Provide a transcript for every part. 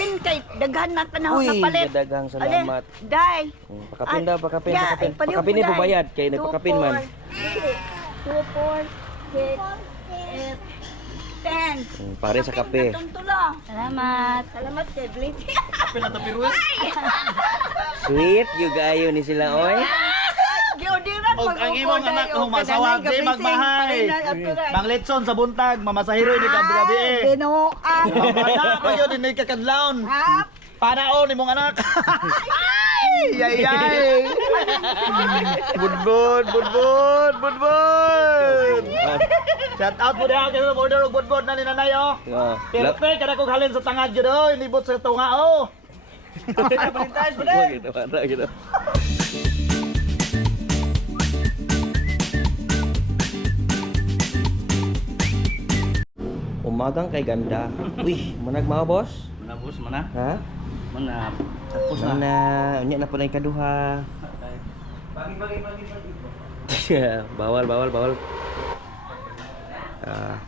pakapin kay daghan na panahon Uy, na palit. dagang salamat. Ale, day. Hmm, Pakapin daw, pakapin, Yeah, pakapin. ay, paliw Pakapin ko, ni day. bubayad, kay Two, nagpakapin man. four. Two, four, six, eight, ten. Hmm, Pare sa kape. Tuntula. Salamat. Salamat kay Blake. Sweet, yung gayo ni sila, oy. Giudiran Og ang imong anak kung masawag di magmahay. Mang Letson sa buntag, mamasahiro ni gabi-gabi eh. Binuan. Bata ko yun, hindi ka kadlaon. Hap. Panaon ni mong anak. Ay, ay, ay. Budbud, budbud, budbud. Shout out po diha kay order og budbud na ni nanay oh. Oh, Pero lap- pe kada kog halin sa tangad jud oh, inibot sa tunga oh. Valentine's pa Oh, gitu, mana gitu. Umagang kay ganda. Wih, manag mga boss? Mana bos mana? Ha? Mana? Tapos na. Mana, unya na po na yung kaduha. Pagi pagi pagi pagi. bawal, bawal, bawal. Ah.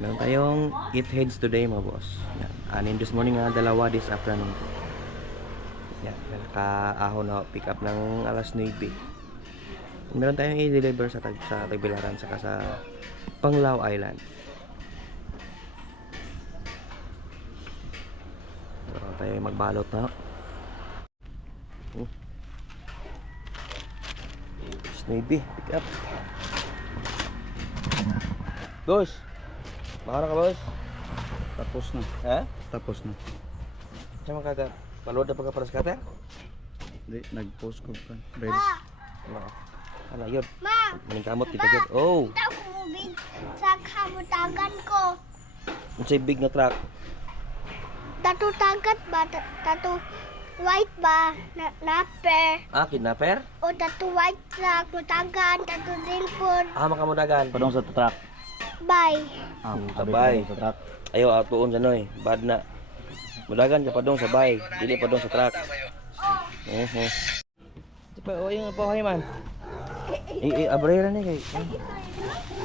meron tayong eat heads today mga boss. Yan. Anin this morning nga, dalawa this afternoon. Yan, nakaahon na pick up ng alas 9. Meron tayong i-deliver sa, tag sa Tagbilaran saka sa Panglao Island. So, tayo magbalot na. Hmm. Navy, pick up. Boss. Makara ka, boss? Tapos na. Ha? Tapos na. Saan makaga? Palood na pagka para sa kata? Di nag-post ko pa. Ready. Ano? Ano, yun? Ma, Maning kamot, dito yun. Oh! ito kubig sa kamutagan ko. It's a big na truck. Tato tagat ba? Ta- Tato white ba? Na napper. Ah, kidnapper? O tato white sa kutagan. Tato cellphone. Ah, makamudagan. Padong sa truck. Bye. Ah, Hmm, sabay. Sa truck. Ayaw, atuon sa noy. Bad na. Mudagan ka pa dong sa bay. Dili pa dong sa truck. Uh -huh. Diba, o yung pahay man. I, i abrera ni kay.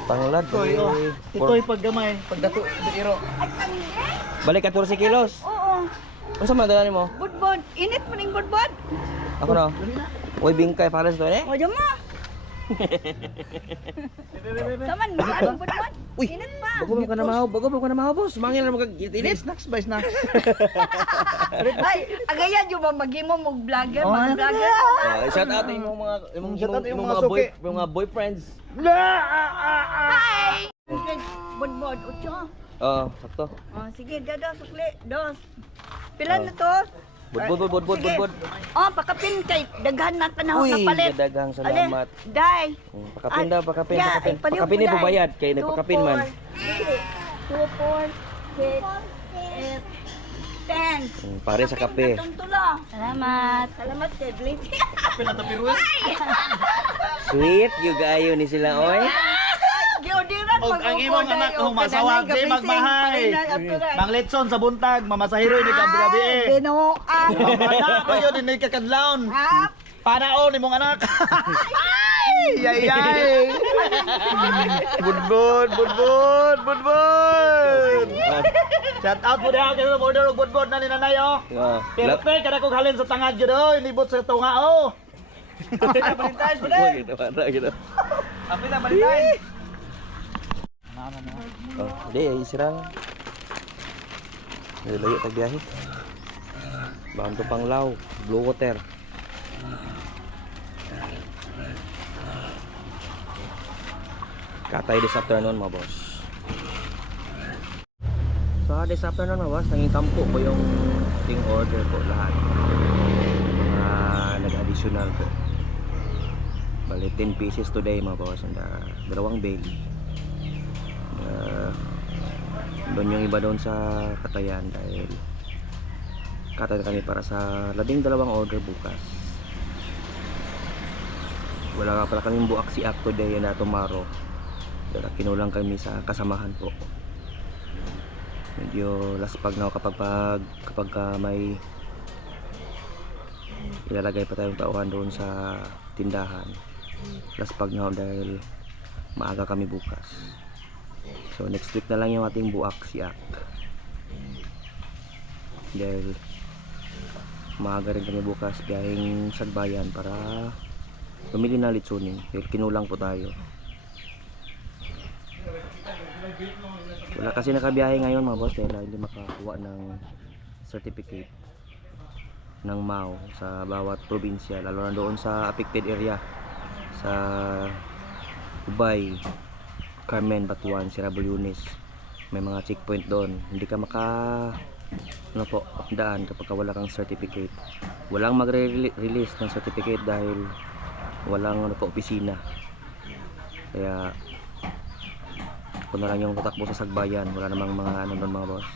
Panglad. Itoy, oh. Itoy paggamay. Pagdato, iro. Balik 14 kilos. Oo. Ano sa madala mo? Budbud. Init mo ning budbud. Ako na. Uy, bingkay pares to eh. O mo. Saman mo ang budbud. Uy, Init pa. bago ba ka na mahaw? Bago ba ka na mahaw, boss? Mangin na mag-init. Snacks ba snacks? Ay, agayan yung mga maghimo mo vlogger, Oh, mga ano vlogger. Ah, shout out yung mga yung, Shout out yung, mga, boy, suki. yung mga boyfriends. Hi! Budbud, utyo. Oo, sakto. Oh, sige, dada, sukli. Dos. Pila na to? Bud bud bud bud bud Sige. bud. bud. Oh, pakapin kay daghan na panahon Uy, na palit. dagang Ale, salamat. day. Hmm, Pakapin daw, pakapin, yeah, pakapin. ay, paliw Pakapin ni day. bubayad, kay Two, nagpakapin man. four, dili. Two, four, six, eight, ten. Hmm, Pare sa kape. Salamat. Salamat kay Blake. Pinatapiruan. Sweet, yung gayo ni sila, oy. Og ang imong anak kung masawag di magmahay. Mang Letson sa buntag, mamasahiro ni gabi-gabi eh. Binuan. Bata ko yun, hindi ka kadlaon. Hap. Panaon ni mong anak. Ay, ay, ay. Budbud, budbud, budbud. Shout out po diha kay order og budbud na ni nanay oh. Oh, Pero lap- pe kada kog halin sa tangad jud oh, inibot sa tunga oh. Valentine's pa Oh, gitu, mana gitu. Api na Valentine's. Oh, hindi, ay isira lang. Layo tag biyahe. Banto pang law, blue water. Katay this afternoon mga boss. So this afternoon mga boss, naging tampo ko yung ting order ko lahat. Mga nag-additional ko. Bali 10 pieces today mga boss and uh, dalawang bail. Uh, doon yung iba doon sa Katayan dahil katay kami para sa labing dalawang order bukas. Wala ka pala kaming buak si Acto Day na tomorrow. Dahil kinulang kami sa kasamahan po. Medyo laspag na ako kapag pag, kapag ka may ilalagay pa tayong tauhan doon sa tindahan. Laspag na ako dahil maaga kami bukas So next week na lang yung ating buak siak. dahil maaga rin kami bukas biyaheng Sagbayan para bumili na litsunin dahil kinulang po tayo. Wala kasi nakabiyahe ngayon mga boss dahil hindi makakuha ng certificate ng MAO sa bawat probinsya lalo na doon sa affected area sa Ubay, Carmen, Batuan, Sierra Yunis. May mga checkpoint doon. Hindi ka maka ano po, daan kapag ka wala kang certificate. Walang magre-release ng certificate dahil walang ano po, opisina. Kaya ako na lang yung tatakbo sa Sagbayan. Wala namang mga ano doon mga boss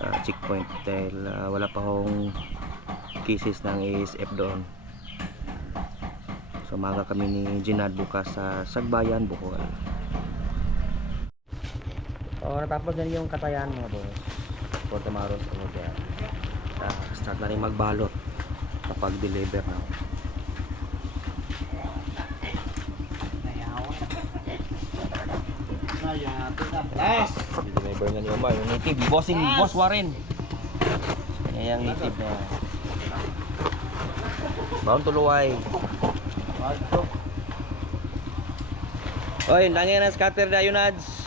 ah, checkpoint. Dahil ah, wala pa akong cases ng ASF doon. So maga kami ni Ginad bukas sa Sagbayan, Bukol oh, natapos na rin yung katayan mga boss. For tomorrow's order uh, start na rin magbalot kapag deliver na Yes! deliver na ni Omar yung native. Bossing boss Warren. Yan yung native na Bawang tuluway Oy, langin na scatter na yun ads.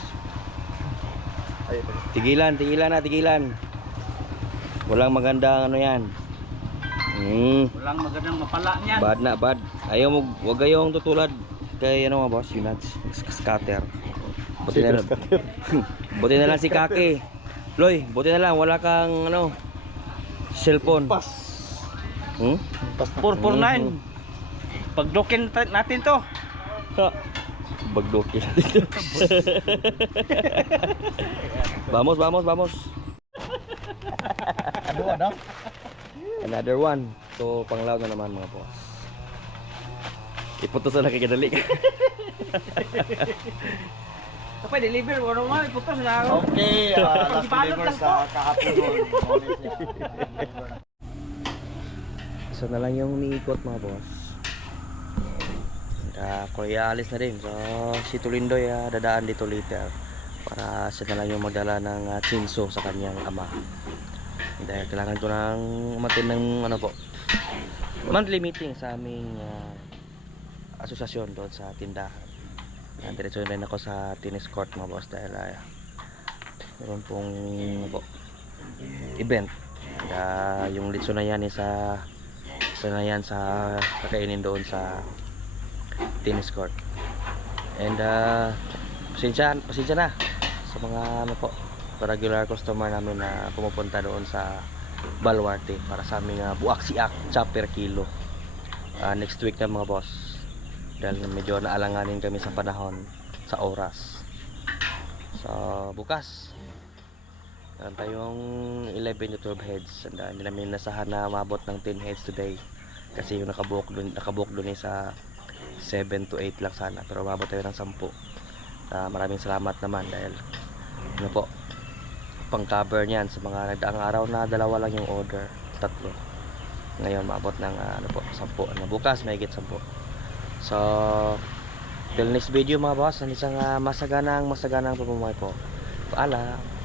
Tigilan, tigilan na, tigilan. Walang magandang ano yan. Hmm, Walang magandang mapala niyan. bad na, bad. Ayaw mo, wag kayong tutulad kay ano mga boss, yun. Scatter. Buti na lang. buti na lang si Kaki. Loy, buti na lang, wala kang ano, cellphone. Pas. Hmm? 449. Pagdukin ta- natin to. Bagdoki natin. vamos, vamos, vamos. Ano ano? Another one. So, panglaw na naman mga boss. Iputos na nakikadali. Kapag deliver, ano nga, iputos na ako. Okay, uh, last deliver lang sa kahapon. Isa na lang yung umiikot mga boss. Uh, kuya alis na rin. So, si Tulindoy ah, dadaan dito later. Para siya na lang yung magdala ng uh, chinso sa kanyang ama. Dahil kailangan ko ng umatin ng ano po, monthly meeting sa aming ah, asosasyon doon sa tindahan. Uh, diretso rin ako sa tennis court mga boss dahil uh, meron pong ano po, event. Uh, yung litso na yan is sa isa na yan sa kakainin doon sa tennis court. And uh, pasensya, pasensya na sa mga ano po, regular customer namin na pumupunta doon sa Balwarte para sa aming uh, buak siak chopper kilo. Uh, next week na mga boss. Dahil medyo naalanganin kami sa panahon, sa oras. So, bukas. Meron tayong 11 to 12 heads. And uh, hindi namin nasahan na mabot ng 10 heads today. Kasi yung nakabook dun, nakabook dun eh sa 7 to 8 lang sana. Pero mabot tayo ng 10. Uh, maraming salamat naman dahil ano po, pang cover niyan sa mga nagdaang araw na dalawa lang yung order. Tatlo. Ngayon mabot ng uh, ano po, 10. Ano, bukas may higit 10. So, till next video mga boss, ang isang uh, masaganang masaganang pamumuhay po. Paalam.